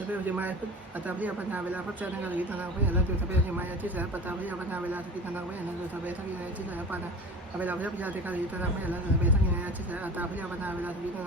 สเปรย์จะมาอัตราพิยาปัญหาเวลาพัฒนาการกิจทางไปแล้วตัวสเปรย์จะมาที่สารปัตตาพิยาปัญหาเวลาที่ทางไปแล้วตัวสเปรย์ทั้งยังไงที่สารปัญหาเวลาพิยาพิยาที่การกิจทางไปแล้วตัวสเปรย์ทั้งยังไงที่สารอัตราพิยาปัญหาเวลาที่ทาง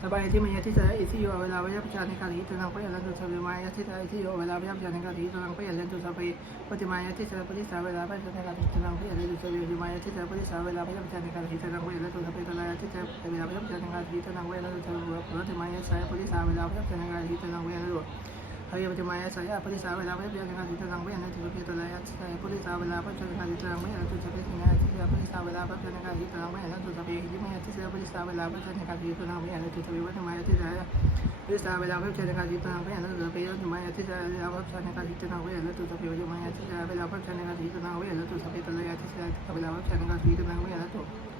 ว tapi telah ya saya atau apa apa nama kita nama ya itu saya apa apa apa nama kita nama ya itu saya banyak tidak atau apa apa nama kita nama ya itu tapi ulah ya sih saya atau apa apa nama apa apa apa saya kan kita nama ya itu tapi apa nama ya sih saya di awal apa saya nama kita nama ya itu tapi nama ya sih saya di awal apa saya kan kita nama ya itu sebab telah ya हरिवजमाया साया अपरिसावलापय व्यनकादितरांगमय अनंतसुभेतलाया अपरिसावलापय जनकादितरांगमय अनंतसुभे सिंहायति अपरिसावलापय जनकादितरांगमय अनंतसुभे हिमयति अपरिसावलापय जनकादितरांगमय अनंतसुभे वजमायति साया अपरिसावलापय जनकादितरांगमय अनंतसुभे वजमायति साया अपरिसावलापय जनकादितरांगमय अनंतसुभे वजमायति साया अपरिसावलापय जनकादितरांगमय अनंतसुभे तलयाति साया अपरिसावलापय जनकादितरांगमय अनंतसुभे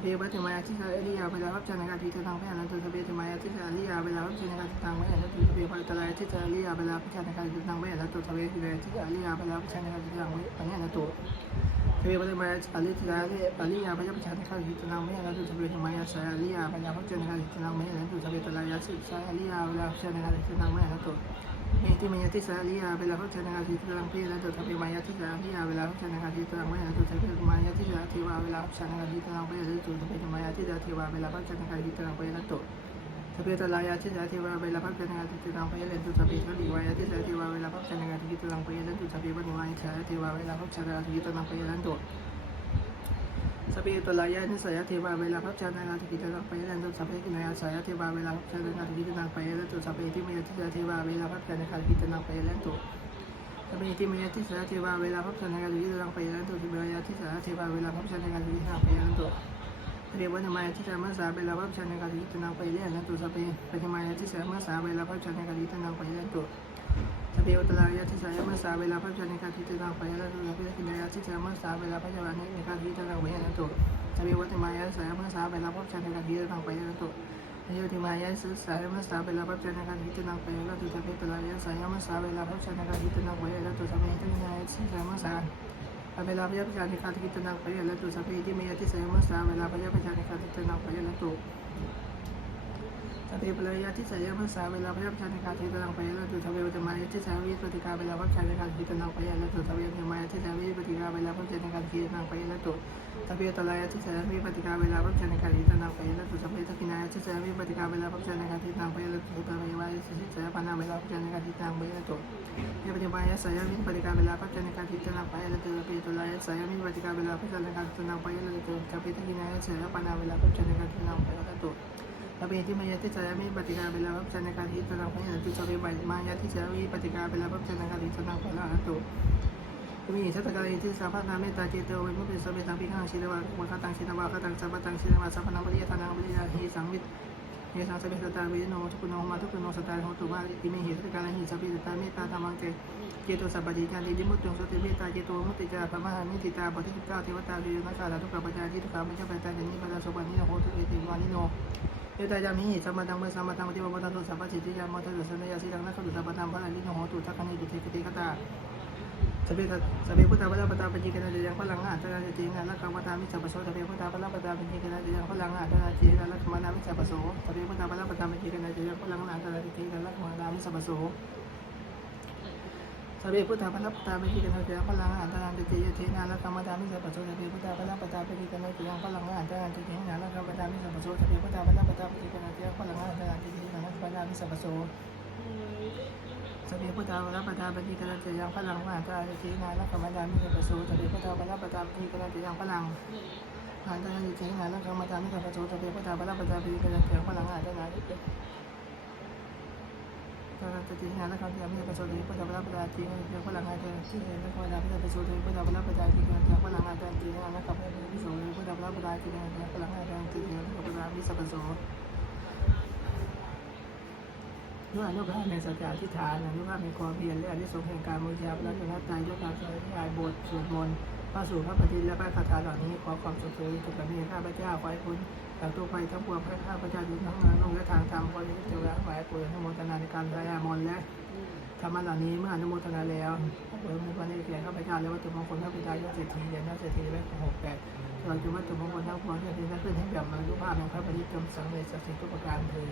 ไปยับประชาในการคิดต่างไปแล้วดูสบายมาที่จะที่อยู่เวลาไปยับประชาในการคิดต่างไปแล้วดูสบายปฏิมาที่จะปฏิสาเวลาไปยับประชาในการคิดต่างไปแล้วดูสบายมาที่ เอติมายาทิสาริยาเวลาเขาชนะอาทิตย์รังพีและตัวทัพมายาทิสาริยาเวลาเขาชนะอาทิตย์รังไม่และตัวทัพมายาทิสาเทวาเวลาเขาชนะอาทิตย์รังไม่และตัวทัพมายาทิสาเทวาเวลาเขาชนะอาทิตย์รังไม่และตัวทัพตลายาทิสาเทวาเวลาเขาชนะอาทิตย์รังไม่และตัวทัพทลีวายาทิสาเทวาเวลาเขาชนะอาทิตย์รังไม่และตัวทัพวันวายสาเทวาเวลาเขาชนะอาทิตย์รังไม่และตัว สปีตุลายะนิสยเทวาเวลาพระเจ้าในาราธิกิจนางไปยันตุสัพเพกินายาสยเทวาเวลาพระเจ้าในาราธิกิจนางไปยันตุสับเพที่เมยทิสยเทวาเวลาพระเจ้าในาราธิกิจนางไปยันตุสปีที่เมยทิสยเทวาเวลาพระเจ้าในาราธิกิจนางไปยันตุสิเมีทิสยเทวาเวลาพระชานาาธิกิจนางไปยันตุเรียบวันมายทิสยมัสสาเวลาพระเจ้าในาราธิกิจนางไปยันตุสับเพปัจจมายทิสยมัสสาเวลาพระเจ้าในาราธิกิจนางไปยันตุสเปวตลายาทิสยมัสสาเวลาพระชานาาธิกิจนางไปยันตุสเปกินายาทิสยมัสสาเวลาพระชานาราธิกิจนาง तो సర్వతిమాయ స్వయం సహా బలపరచనగా గీతనం పైన జ్యోతిమాయ స్వయం సహా బలపరచనగా గీతనం పైన తుతపితలాయ స్వయం సహా బలపరచనగా గీతనం పైన తుతమేతి వినాయ స్వయం సహా అబలాభ్య ప్రచారికా గీతనం పైన తుతపేతి మేయతి స్వయం సహా బలపర్య ప్రచారికా గీతనం పైన తో สติปริยะที่สายภาษาเวลาพยัญชนะการที่ตลังพยัญชนะตุสเวปมายที่สามีปฏิกาเวลาพับชนะการที่ตลังพยัญชนะตุสเวปมายที่สามีปฏิกาเวลาพับชนะการที่ตลังพยัญชนะตุสเวตลายที่สามีปฏิกาเวลาพับชนะการที่ตลังพยัญชนะตุสเวตกินายที่สามีปฏิกาเวลาพับชนะการที่ตลังพยัญชนะตุสเววายสิสิสายปานาเวลาพับชนะการที่ตลังพยัญชนะตุยปฏิมายสายมีปฏิกาเวลาพับชนะการที่ตลังพยัญชนะตุสเวตลายสายมีปฏิกาเวลาพับชนะการที่ตลังพยัญชนะตุสเวตกินายสายปานาเวลาพับชนะการที่ตลังพยัญชนะตุ saya min pati kabi la ko siya ng ating kita ng payalan doon มีสัตกาลิที่สัพพะนาเมตตาเจโตวิมุปิสเปตังพิฆังชินวะวะคตังชินวะกตังสัพพตังชินวะสัพพนังปริยทานังปริยาหิสังวิต เยสังสเปสตาวิโนทุกุโนมาทุกุโนสตาโหตุวาอิเมหิสัตกาลหิสัพพิตาเมตตาธรรมังเจเจโตสัพพจิจันติมุตตุสติเมตตาเจโตมุติจาพระมหานิติตาบทที่สิบเก้าเทวตาวิโยนัสสารทุกขปัจจายิทุกขาปัจจาปัจจานิปัจจาสุปนิโนโหตุเอติวานิโนเอตายามิสัมมาตังเมสัมมาตังปฏิบัติตังตุสัพพจิติยามตังสันยาสิตังนักขุสัพพตังพระอริโนโหตุทักขันิจุเทกติกตา sabi sabi puta pala pata pa jika na diyan ko lang nga tara na diyan nga lang matami sa baso sabi puta pala pata pa jika na diyan ko lang nga tara na diyan lang manami sa baso sabi puta pala pata pa jika na diyan ko lang nga tara na diyan lang manami sa baso สเปพุทธาพระปตาเปกิกันเสียงพลังอาหารทาเจเจเทนาและกรรมฐานมิสัพพโสสเปพุทธาพระปตาเปกิกันเสียงพลังอาหารทางเจเจนาและกรรมฐานมิสัพพโสสเปพุทธาพระปตาเปกิกันเสียงพลังอาหารทางเจเจนาและกรรมฐานมิสัพพโสสเปพุทธาพระปตาเปกิกันเสียงพลังอาหารทางเจเจนาและกรรมฐามิสัพพโสสเปพุทธาพระปตาเปกิกันเสียงพลังอาหารทางเจ เจนาและกรรมฐานมิสัพพโสสเปพุทธาพระปตาเปกิกันเสียงพลังอาหารทางเจเจการจะทิ้งงานและการที่ไม่ประสบผลประโยชน์จริงเรื่องพลังงานที่และความที่จะประสบผลประโยชน์ประโยชน์จริงเรื่องพลังงานจริงและกับผู้สมรู้ประโยชน์ประโยชน์จริงเรื่องพลังงานจริงเรื่องพลังวิสัพโส ด้วยอนุภาพในสัจจะทิฏฐานอนุภาพในความเพียรและอนิสงส์แห่งการมุจาพระรัตนตรัยด้วยการสวดยายบทสวดมนต์พระสูตรพระปฏิและพระคาถาเหล่านี้ขอความสุขสุขทุกประเภทข้าพเจ้าขอให้คุณจากตัวไปทั้งปวงข้าพเจ้าอยู่ทั้งงานลงและทางธรรมขอให้เจ้าและฝ่ายป่วยทั้งหมดนาในการรายมนและธรรมะเหล่านี้เมื่ออนุโมทนาแล้วเปิดมือวันนี้แก่ข้าพเจ้าและวัตถุมงคลข้าพเจ้ายอดเศรษฐียานเศรษฐีและหกแปดเราจะวัตถุมงคลทั้งปวงที่เป็นนักขึ้นให้แบบมารุภาพแห่งพระปฏิจจมสังเวชสิทธิทุกประการเถิด